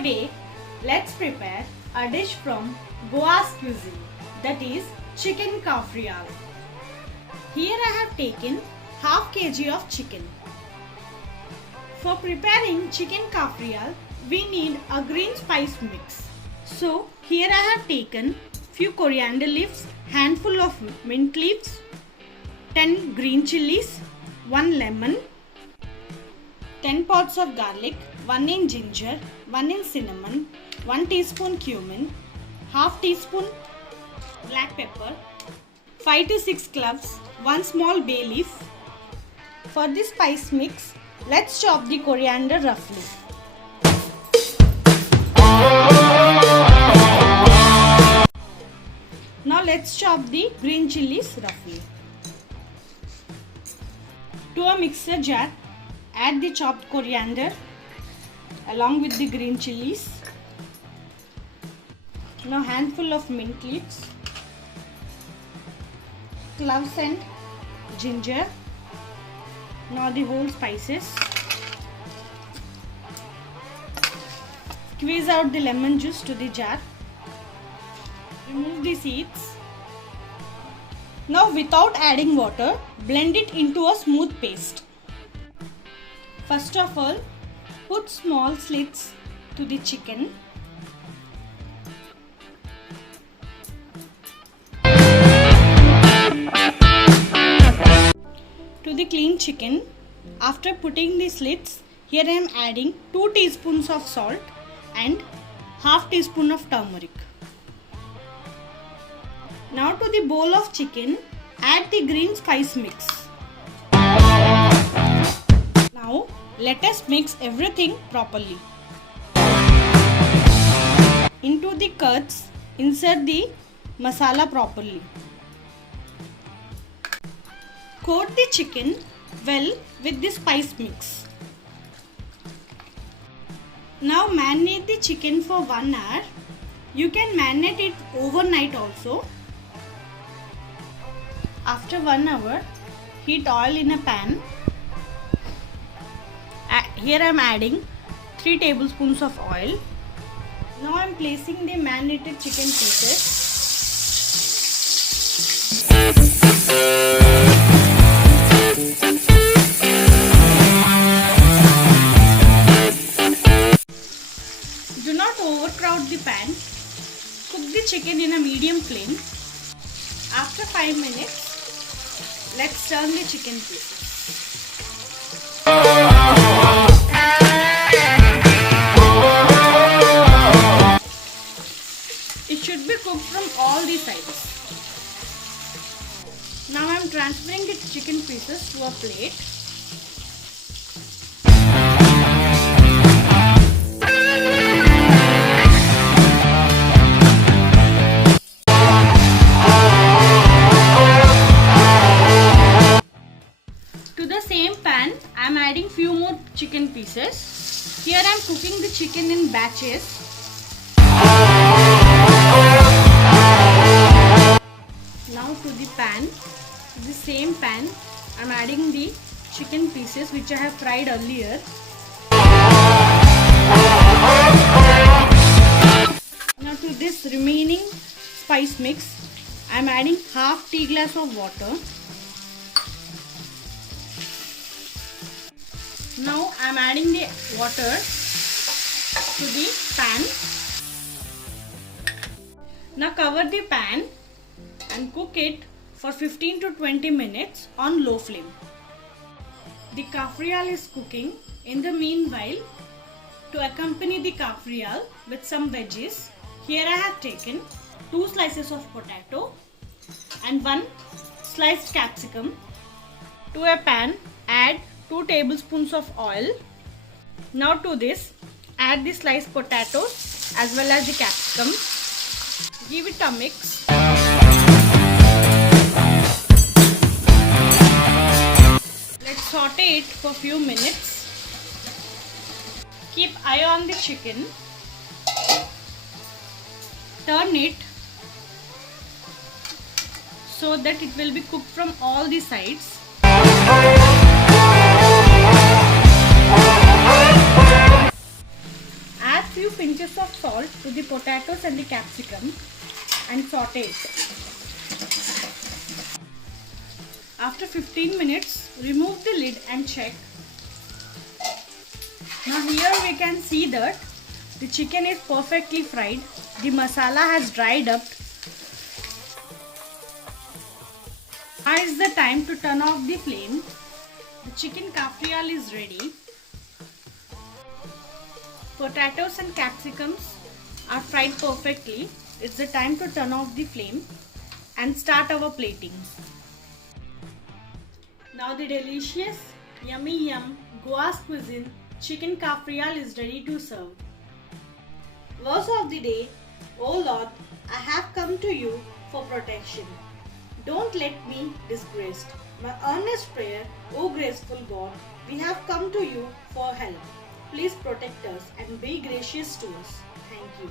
Today, let's prepare a dish from Goa's cuisine, that is chicken kafrial. Here I have taken half kg of chicken. For preparing chicken kafrial, we need a green spice mix. So here I have taken few coriander leaves, handful of mint leaves, 10 green chilies, 1 lemon, 10 pods of garlic, 1 inch ginger, 1 inch cinnamon, 1 teaspoon cumin, half teaspoon black pepper, 5 to 6 cloves, 1 small bay leaf. For this spice mix, let's chop the coriander roughly. Now let's chop the green chilies roughly. To a mixer jar, add the chopped coriander along with the green chilies. Now handful of mint leaves, cloves and ginger. Now the whole spices. Squeeze out the lemon juice to the jar. Remove the seeds. Now without adding water, blend it into a smooth paste. First of all, put small slits to the chicken. To the clean chicken, after putting the slits, here I am adding 2 teaspoons of salt and half teaspoon of turmeric. Now to the bowl of chicken, add the green spice mix. Now let us mix everything properly. Into the curds, insert the masala properly. Coat the chicken well with the spice mix. Now marinate the chicken for 1 hour. You can marinate it overnight also. After 1 hour, heat oil in a pan. Here I am adding 3 tablespoons of oil. Now I am placing the marinated chicken pieces. Do not overcrowd the pan. Cook the chicken in a medium flame. After 5 minutes, let's turn the chicken pieces. It should be cooked from all the sides. Now I am transferring the chicken pieces to a plate. To the same pan, I am adding few more chicken pieces. Here I am cooking the chicken in batches. Now to the pan, to the same pan, I am adding the chicken pieces which I have fried earlier. Now to this remaining spice mix, I am adding half tea glass of water. Now I am adding the water to the pan. Now cover the pan and cook it for 15 to 20 minutes on low flame. The kafrial is cooking. In the meanwhile, to accompany the kafrial with some veggies, here I have taken 2 slices of potato and 1 sliced capsicum. To a pan, add 2 tablespoons of oil. Now to this, add the sliced potatoes as well as the capsicum. Give it a mix. Let's saute it for few minutes. Keep eye on the chicken. Turn it so that it will be cooked from all the sides. few pinches of salt to the potatoes and the capsicum and saute it. After 15 minutes, remove the lid and check. Now here we can see that the chicken is perfectly fried. The masala has dried up. Now is the time to turn off the flame. The chicken kafrial is ready. Potatoes and capsicums are fried perfectly. It's the time to turn off the flame and start our plating. Now the delicious, yummy Goa's cuisine chicken kafrial is ready to serve. Verse of the day, O Lord, I have come to you for protection. Don't let me disgraced. My earnest prayer, O graceful God, we have come to you for help. Please protect us and be gracious to us. Thank you.